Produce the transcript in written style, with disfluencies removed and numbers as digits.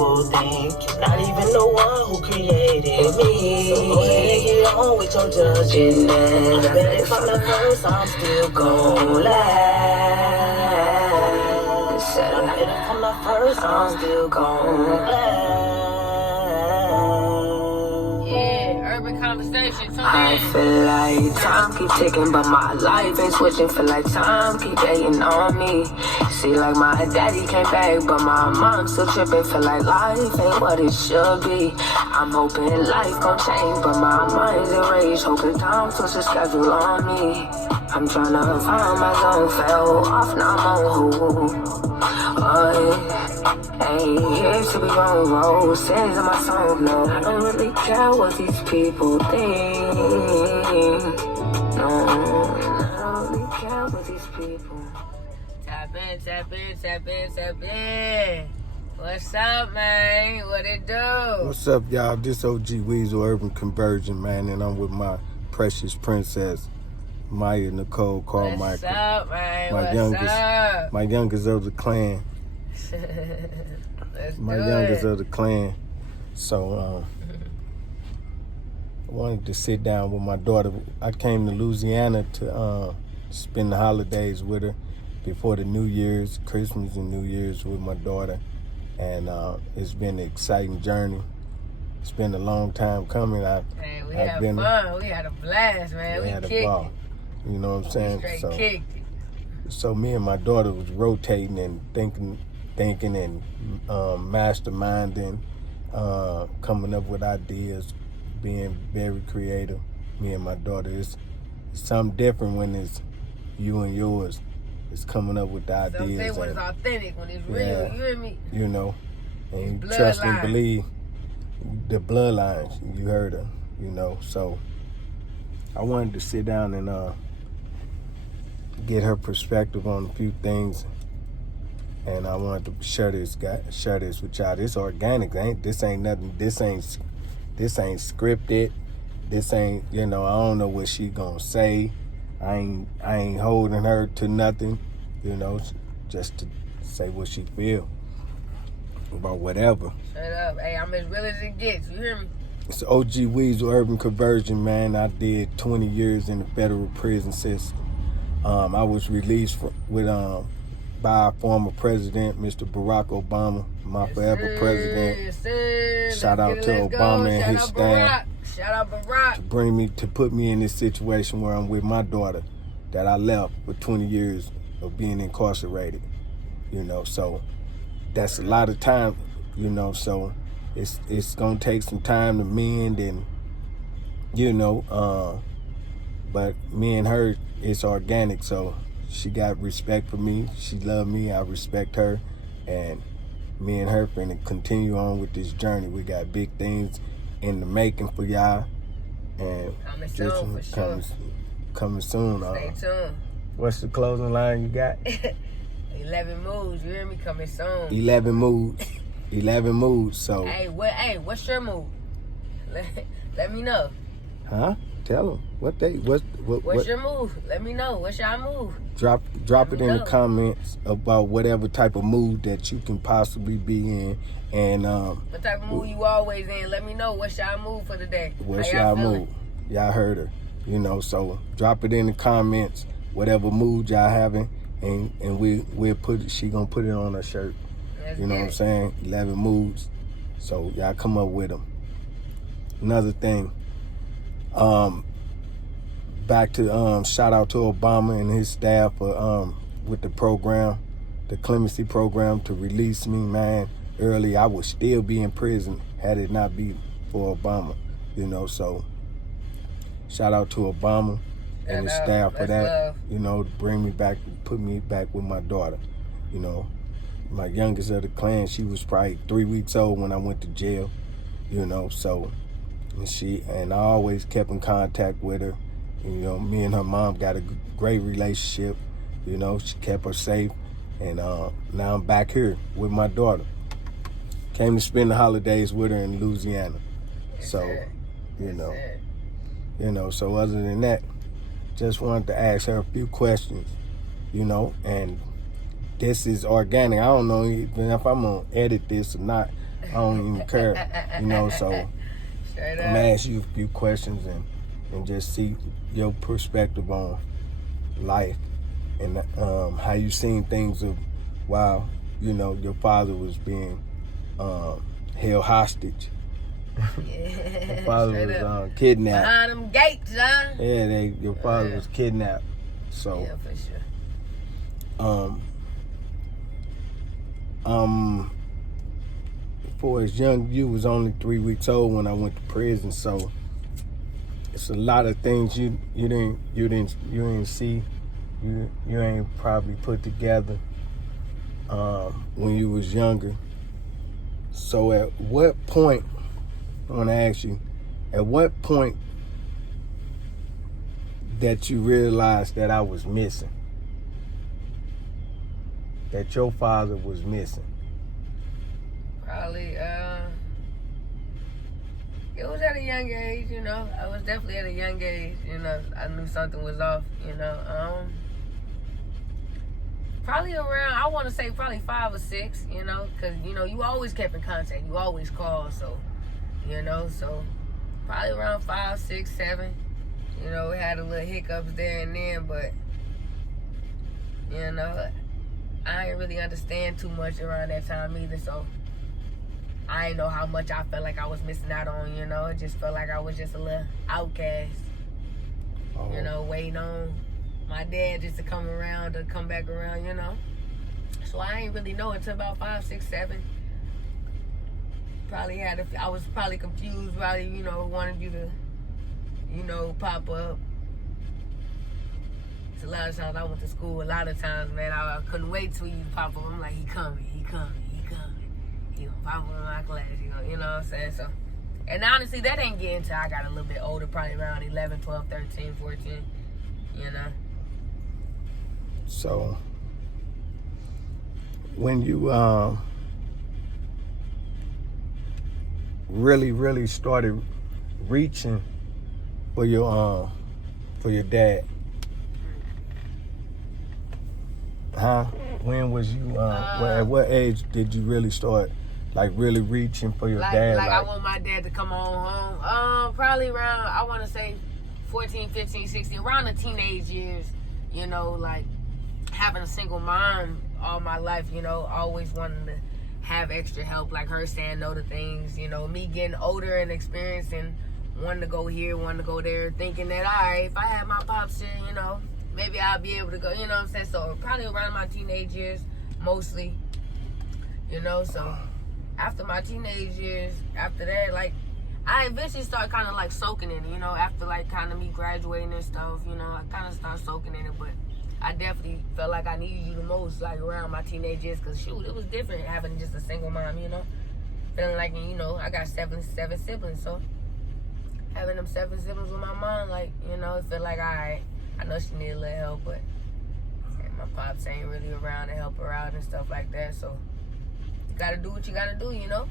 people think you're not even the one who created me. So go ahead and get on with your judging, and I bet if I'm the first, I'm still gon' last. I bet if I'm the first, I'm still gon' last. I feel like time keep ticking, but my life ain't switching. Feel like time keep hating on me. See, like my daddy came back, but my mom still tripping. Feel like life ain't what it should be. I'm hoping life gon' change, but my mind's enraged. Hoping time switch the schedule on me. I'm tryna find my zone, fell off, now I'm on hold. Ain't here to be on road, says in my song, no. I don't really care what these people think. No, I don't really care what these people. Tap in. What's up, man? What it do? What's up, y'all? This OG Weasel Urban Conversion, man, and I'm with my precious princess, Maya Nicole Carmichael. What's up, man? My youngest of the clan. My youngest of the clan. So I wanted to sit down with my daughter. I came to Louisiana to spend the holidays with her before the New Year's, Christmas and New Year's with my daughter. And it's been an exciting journey. It's been a long time coming. We had fun. We had a blast, man. We had kicked a ball. it. You know what I'm saying? Straight kicked it. So me and my daughter was rotating and thinking and masterminding, coming up with ideas, being very creative. Me and my daughter, it's something different when it's you and yours. It's coming up with the ideas. Something when it's authentic, when it's real. You hear me? You know, and you trust and believe the bloodlines. You heard her, you know. So I wanted to sit down and get her perspective on a few things, and I wanted to share this with y'all. This organic, this ain't nothing. This ain't scripted. This ain't, you know, I don't know what she gonna say. I ain't holding her to nothing, you know, just to say what she feel about whatever. Shut up. Hey, I'm as real as it gets. You hear me? It's OG Weasel Urban Conversion, man. I did 20 years in the federal prison system. I was released by our former president, Mr. Barack Obama, my forever president. Yes, sir. Shout out to Obama and his staff. Shout out Barack. To put me in this situation where I'm with my daughter that I left for 20 years of being incarcerated. You know, so that's a lot of time, you know, so it's gonna take some time to mend and, you know, but me and her, it's organic, so she got respect for me. She loved me, I respect her, and me and her finna continue on with this journey. We got big things in the making for y'all, and coming soon, for sure. Coming soon. Stay tuned. What's the closing line you got? 11 moves, you hear me? Coming soon. 11 moves. 11 moves, so. Hey, what's your move? Let me know. Huh? Tell them. What's your move? Let me know. What's your move? Drop it in the comments about whatever type of mood that you can possibly be in. And what type of mood you always in? Let me know. What's y'all move for the day? What's y'all move? Y'all heard her. You know, so drop it in the comments, whatever mood y'all having, and we'll put it, she gonna put it on her shirt. You know what I'm saying? 11 moods. So y'all come up with them. Another thing, back to shout out to Obama and his staff for with the program, the clemency program, to release me, man. Early, I would still be in prison had it not be for Obama, you know. So shout out to Obama and his staff for that, you know, to bring me back, put me back with my daughter. You know, my youngest of the clan, she was probably 3 weeks old when I went to jail, you know. So and I always kept in contact with her. You know, me and her mom got a great relationship. You know, she kept her safe, and now I'm back here with my daughter. Came to spend the holidays with her in Louisiana. So, you know, so other than that, just wanted to ask her a few questions, you know, and this is organic. I don't know even if I'm gonna edit this or not. I don't even care, you know. So Straight I'm up. gonna ask you a few questions and just see your perspective on life and how you seen things of while, you know, your father was being held hostage. Yeah. Your father Straight up. was kidnapped. Behind them gates, huh? Yeah, your father was kidnapped. So Yeah, for sure. for as young, you was only 3 weeks old when I went to prison. So it's a lot of things you didn't see, you ain't probably put together when you was younger. So at what point, I want to ask you, at what point that you realized that I was missing? That your father was missing? Probably, it was at a young age, you know. I was definitely at a young age, you know. I knew something was off, you know. Probably around, I want to say probably 5 or 6, you know, because, you know, you always kept in contact. You always called, so, you know, so probably around 5, 6, 7. You know, we had a little hiccups there and then, but, you know, I didn't really understand too much around that time either, so I didn't know how much I felt like I was missing out on, you know. It just felt like I was just a little outcast, you know, waiting on my dad just to come back around, you know. So I ain't really know until about 5, 6, 7. I was probably confused, probably, you know, wanted you to, you know, pop up. It's a lot of times I went to school, a lot of times, man, I couldn't wait till you pop up. I'm like, he coming. He gonna pop up in my class, you know what I'm saying? So, and honestly, that ain't getting until I got a little bit older, probably around 11, 12, 13, 14, you know. So when you really started reaching for your dad, huh? When was you at what age did you really start like really reaching for your dad? Like I want my dad to come on home. Probably around, I want to say 14, 15, 16, around the teenage years, you know, like having a single mom all my life, you know, always wanting to have extra help, like her saying no to things, you know, me getting older and experiencing, wanting to go here, wanting to go there, thinking that, all right, if I had my pops here, you know, maybe I'll be able to go, you know what I'm saying? So probably around my teenage years, mostly, you know. So after my teenage years, after that, like, I eventually started kind of like soaking in it, you know, after like kind of me graduating and stuff, you know, I kind of started soaking in it, but I definitely felt like I needed you the most, like around my teenage years, because shoot, it was different having just a single mom, you know, feeling like, you know, I got seven siblings, so having them 7 siblings with my mom, like, you know, it felt like, all right, I know she needed a little help, but my pops ain't really around to help her out and stuff like that, so you gotta do what you gotta do, you know.